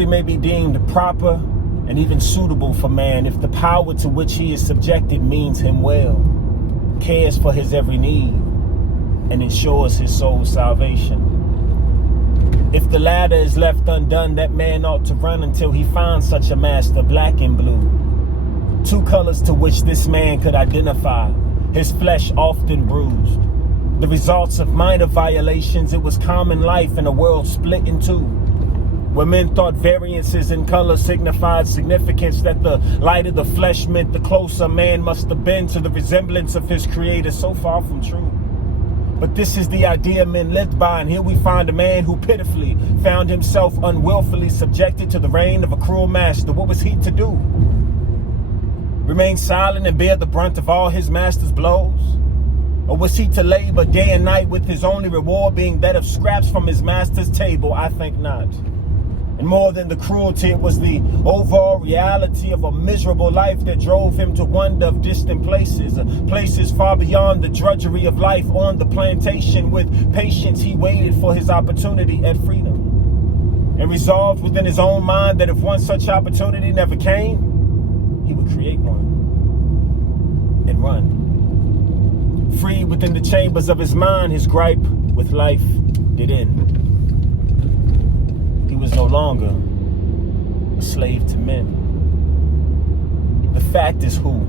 Slavery may be deemed proper and even suitable for man if the power to which he is subjected means him well, cares for his every need, and ensures his soul's salvation. If the latter is left undone, that man ought to run until he finds such a master, black and blue. Two colors to which this man could identify, his flesh often bruised. The results of minor violations, it was common life in a world split in two, where men thought variances in color signified significance, that the lighter the flesh meant the closer man must have been to the resemblance of his creator. So far from true. But this is the idea men lived by, and here we find a man who pitifully found himself unwillfully subjected to the reign of a cruel master. What was he to do? Remain silent and bear the brunt of all his master's blows? Or was he to labor day and night with his only reward being that of scraps from his master's table? I think not. And more than the cruelty, it was the overall reality of a miserable life that drove him to wander of distant places, places far beyond the drudgery of life. On the plantation with patience he waited for his opportunity at freedom, and resolved within his own mind that if one such opportunity never came, he would create one and run. Free within the chambers of his mind, his gripe with life did end. He was no longer a slave to men. The fact is who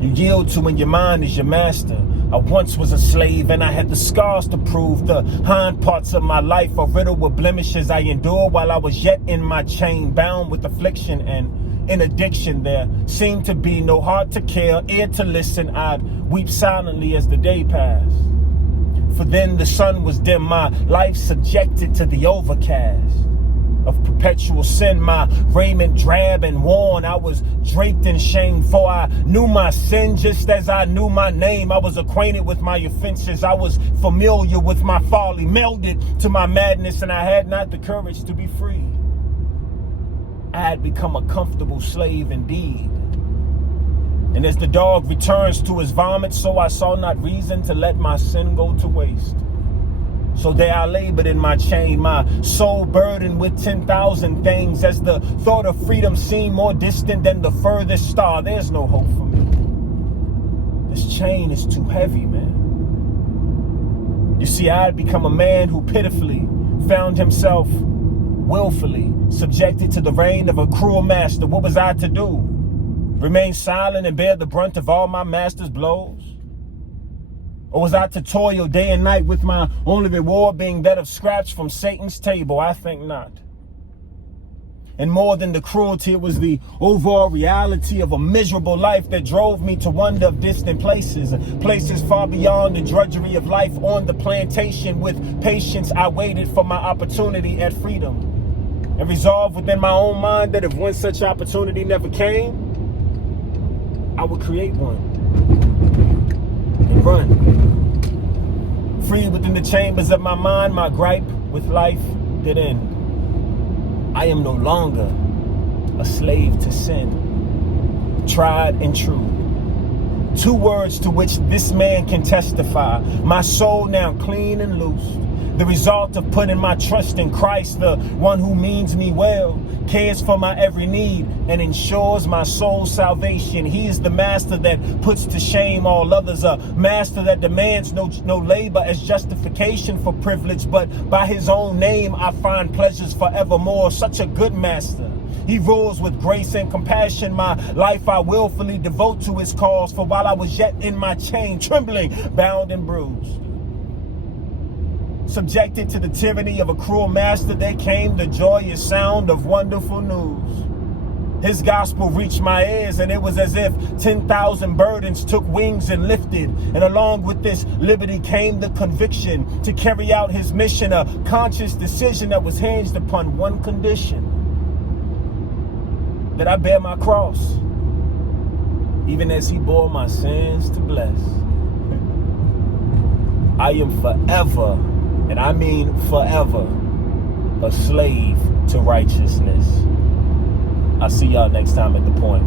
you yield to when your mind is your master. I once was a slave and I had the scars to prove. The hind parts of my life are riddled with blemishes I endured while I was yet in my chain, bound with affliction and in addiction. There seemed to be no heart to care, ear to listen. I'd weep silently as the day passed. For then the sun was dim, my life subjected to the overcast of perpetual sin, my raiment drab and worn. I was draped in shame, for I knew my sin just as I knew my name. I was acquainted with my offenses, I was familiar with my folly, melded to my madness, and I had not the courage to be free. I had become a comfortable slave indeed. And as the dog returns to his vomit, so I saw not reason to let my sin go to waste. So there I labored in my chain, my soul burdened with 10,000 things. As the thought of freedom seemed more distant than the furthest star, there's no hope for me. This chain is too heavy, man. You see, I had become a man who pitifully found himself willfully subjected to the reign of a cruel master. What was I to do? Remain silent and bear the brunt of all my master's blows? Or was I to toil day and night with my only reward being that of scraps from Satan's table? I think not. And more than the cruelty, it was the overall reality of a miserable life that drove me to wander of distant places, places far beyond the drudgery of life. On the plantation with patience I waited for my opportunity at freedom, and resolved within my own mind that if one such opportunity never came, I would create one and run. Free within the chambers of my mind, my gripe with life did end. I am no longer a slave to sin. Tried and true. Two words to which this man can testify. My soul now clean and loose. The result of putting my trust in Christ, the one who means me well, cares for my every need, and ensures my soul's salvation. He is the master that puts to shame all others, a master that demands no labor as justification for privilege, but by his own name I find pleasures forevermore. Such a good master. He rules with grace and compassion. My life I willfully devote to his cause, for while I was yet in my chain, trembling, bound and bruised, subjected to the tyranny of a cruel master, there came the joyous sound of wonderful news. His gospel reached my ears, and it was as if 10,000 burdens took wings and lifted. And along with this liberty came the conviction to carry out his mission, a conscious decision that was hinged upon one condition: that I bear my cross, even as he bore my sins to bless. I am forever, and I mean forever, a slave to righteousness. I'll see y'all next time at the point.